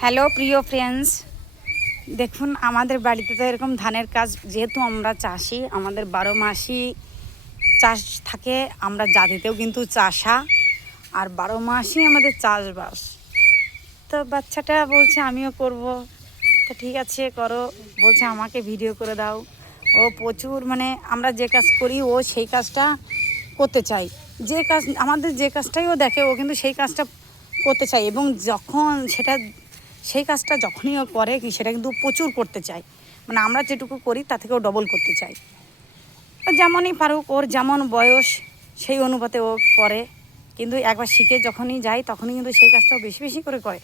Hello প্রিয় friends, দেখুন আমাদের বাড়িতে তো এরকম ধানের কাজ, যেহেতু আমরা চাষি, আমাদের 12 মাসই চাষ থাকে। আমরা জাতিতেও কিন্তু চাষা, আর 12 মাসই আমাদের চাষবাস। তো বাচ্চাটা বলছে আমিও করব, তো ঠিক আছে করো, বলছে আমাকে ভিডিও করে দাও। ও প্রচুর আমরা যে কাজ করি ও সেই কাজটা করতে চাই, যে কাজ আমাদের যে কাজটাই ও দেখে ও কিন্তু সেই কাজটা করতে চাই, এবং যখন সেই কাজটা যখনই ও করে সেটা কিন্তু প্রচুর করতে চায়। আমরা যেটুকু করি তা থেকেও ডবল করতে চাই। যেমনই পারুক, ওর যেমন বয়স সেই অনুপাতে ও করে, কিন্তু একবার শিখে যখনই যায় তখনই কিন্তু সেই কাজটাও বেশি বেশি করে করে,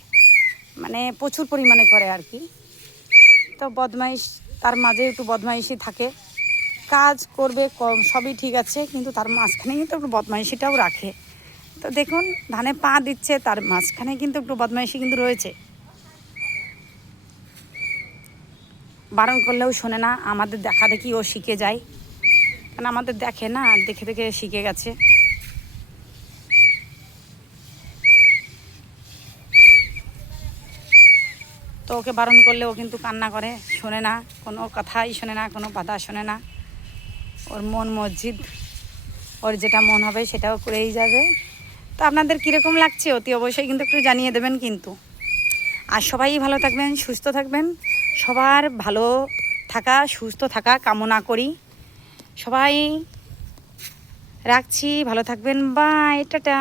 প্রচুর পরিমাণে করে আর কি। তো বদমাইশ, তার মাঝে একটু বদমাইশি থাকে। কাজ করবে কম, সবই ঠিক আছে, কিন্তু তার মাঝখানে কিন্তু একটু বদমাইশিটাও রাখে। তো দেখুন ধানে পা দিচ্ছে, তার মাঝখানে কিন্তু একটু বদমাইশি কিন্তু রয়েছে। বারণ করলেও শোনে না, আমাদের দেখা দেখি ও শিখে যায়, কারণ আমাদের দেখে না, দেখে দেখে শিখে গেছে। তো ওকে বারণ করলে ও কিন্তু কান্না করে, শোনে না, কোনো কথাই শোনে না, কোনো বাধা শোনে না। ওর মন মসজিদ, ওর যেটা মন হবে সেটাও করেই যাবে। তো আপনাদের কীরকম লাগছে অতি অবশ্যই কিন্তু একটু জানিয়ে দেবেন কিন্তু। আর সবাই ভালো থাকবেন, সুস্থ থাকবেন, সবার ভালো থাকা সুস্থ থাকা কামনা করি। সবাই রাখছি, ভালো থাকবেন, বাই, টাটা।